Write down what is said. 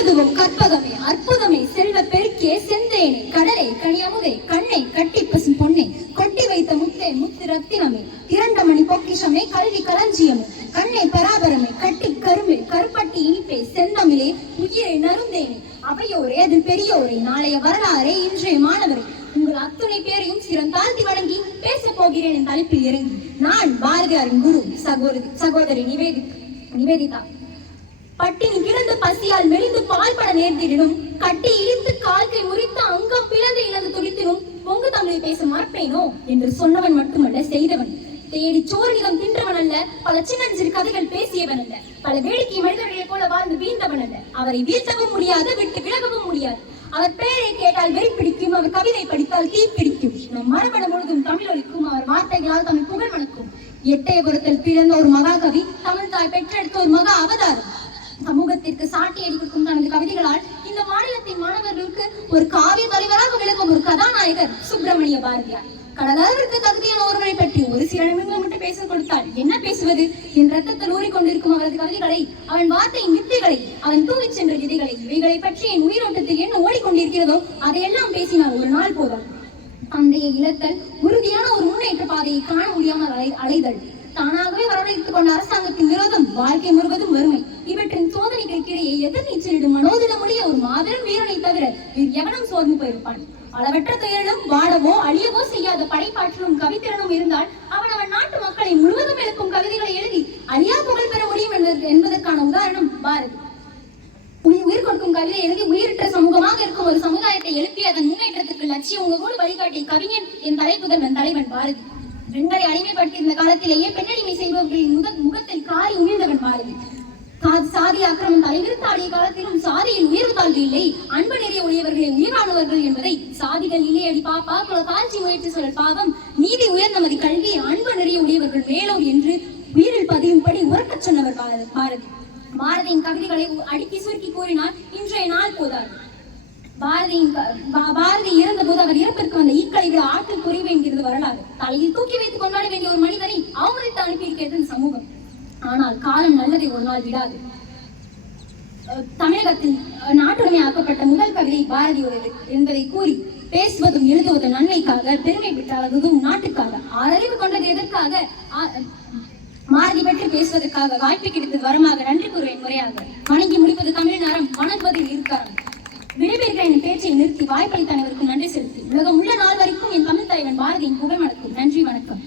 மருதுவும் கற்பகமே அற்புதமே செல்வ பெருக்கே செந்தேனே கடலை கனியமுதே கண்ணை கட்டி பசும் பொன்னை கொட்டி வைத்த முத்தே முத்து ரத்தினமே இரண்டமணி பொக்கிஷமே கல்வி களஞ்சியமே கண்ணை பராபரமே கட்டி கரும்பே கருப்பட்டி இனிப்பே செந்தமிழே உயிரை நருந்தேனே அவையோரே அது பெரியோரே நாளைய வரலாறே இன்றைய மாணவரே உங்கள் அத்துணை பேரையும் சிறந்தாழ்த்தி வழங்கி பேச போகிறேன் என் தலைப்பில் இறங்கி நான் பாரதியாரின் குரு சகோதரி நிவேதிதா. பட்டினி கிடந்து பசியால் மெலிந்து பால்பட நேர்ந்திடனும் கட்டி இழுத்து கால்கை முறித்து அங்கம் பிளந்து இழந்து துடித்தினும் பொங்கு தமிழை பேச மறப்பேனோ என்று சொன்னவன் மட்டுமல்ல செய்தவன். தேடி சோறுநிலம் தின்றவன் அல்ல, பல சின்னஞ்சிறு கதைகள் பேசியவன் அல்ல, பல வேடிக்கை மனிதர்களை போல வாழ்ந்து வீழ்ந்தவன் அல்ல. அவரை வீழ்த்தவும் முடியாது, விட்டு விலகவும் முடியாது. அவர் பெயரை கேட்டால் வெறி பிடிக்கும், அவர் கவிதை படித்தால் தீ பிடிக்கும். நம் மரபணு முழுதும் தமிழ் ஒலிக்கும், அவர் வார்த்தைகளால் தமிழ் புகழ் மணக்கும். எட்டயபுரத்தில் பிறந்த ஒரு மகாகவி, தமிழ் தாய் பெற்றெடுத்த ஒரு மகா அவதாரம். சமூகத்திற்கு சாட்டி அடிக்கும் தனது கவிதைகளால் இந்த மாநிலத்தின் மாணவர்களுக்கு ஒரு காவிய தலைவராக விளக்கும் ஒரு கதாநாயகர் சுப்பிரமணிய பாரதியார். கடலளவிற்கு தகுதியான ஒருவரை பற்றி ஒரு சில நிமிடங்கள் மட்டும் பேச கொடுத்தால் என்ன பேசுவது? என் ரத்தத்தில் ஊறிக்கொண்டிருக்கும் அவரது கவிதைகளை, அவன் வார்த்தையின் வித்தைகளை, அவன் தூவிச் சென்ற விதைகளை, இவைகளை பற்றி என் உயிரோட்டத்தில் என்ன ஓடிக்கொண்டிருக்கிறதோ அதையெல்லாம் பேசினால் ஒரு நாள் போதும். தந்தையை இழத்தல், உறுதியான ஒரு முன்னேற்ற பாதையை காண முடியாமல் அலைதல், தானாகவே வரவழைத்துக் கொண்ட அரசாங்கத்தின் விரோதம், வாழ்க்கை முழுவதும் வறுமை, இவற்றின் சோதனைகளுக்கிடையே எதிர் நீச்சலிடும் மனோதிடமுடைய ஒரு மாபெரும் வீரனை தவிர வேறு எவனும் சோர்ந்து போயிருப்பான். அளவற்ற துயரும் வாடவோ அழியவோ செய்யாத படைப்பாற்றலும் கவித்திறனும் இருந்தால் அவன் நாட்டு மக்களை முழுவதும் எழுப்பும் கவிதைகளை எழுதி அழியா புகழ் பெற முடியும் என்பதற்கான உதாரணம் பாரதி. உயிர் கொடுக்கும் கவிதை எழுதி உயிரற்ற சமூகமாக இருக்கும் ஒரு சமுதாயத்தை எழுப்பி அதன் முன்னேற்றத்திற்கு லட்சியம் உங்களோடு வழிகாட்டிய கவிஞன் என் தலைப்புதல்வன் தலைவன் பாரதி. பெண்களை அடிமைப்படுத்தியிருந்த காலத்திலேயே பெண்ணடிமை செய்பவர்களின் முகத்தில் காரி உமிழ்ந்தவன் பாரதி. சாதி அக்கிரமம் தலைவிரித்து ஆடிய காலத்திலும் சாதியில் உயர்வு தாழ்வு இல்லை, அன்பு நிறைய உடையவர்களை உயிரானவர்கள் என்பதை சாதிகள் இல்லை அடி பாப்பா காட்சி முயற்சி சொல் பாவம் நீதி உயர்ந்தமதி கல்வி அன்பு நிறைய உடையவர்கள் மேலோர் என்று உயிரில் பதியும்படி உறக்கச் சொன்னவர் பாரதி. பாரதியின் கவிதைகளை அடுக்கி சுருக்கி கூறினால் இன்றைய நாள் போதாது. பாரதி இறந்த போது அவர் இறப்பிற்கு வந்த ஈக்களை ஆற்றில் புரிவு என்கிறது வரலாறு. தலையில் தூக்கி வைத்துக் கொண்டாட வேண்டிய ஒரு மனிதனை அவமதித்து அனுப்பியிருக்கிறது சமூகம். ஆனால் காலம் நல்லதை ஒரு நாள் விடாது. தமிழகத்தில் நாட்டுடைமை ஆக்கப்பட்ட முதல் கவிதை பாரதியுடையது என்பதை கூறி பேசுவதும் எழுதுவதும் நன்மைக்காக, பெருமை பெற்றாலும் நாட்டுக்காக, ஆறறிவு கொண்டது எதற்காக, பாரதி பற்றி பேசுவதற்காக வாய்ப்பு கிடைத்தது வரமாக நன்றி கூறுவேன் முறையாக. வணங்கி முடிப்பது தமிழ் நரம், வணங்குவதில் இருக்காரம். விடைபெறுகிற என் பேச்சை நிறுத்தி வாய்ப்பளித்த அனைவருக்கும் நன்றி செலுத்தி உலகம் உள்ள நாள் வரைக்கும் என் தமிழ் தலைவன் பாரதியின் புகழ் மணக்கும். நன்றி, வணக்கம்.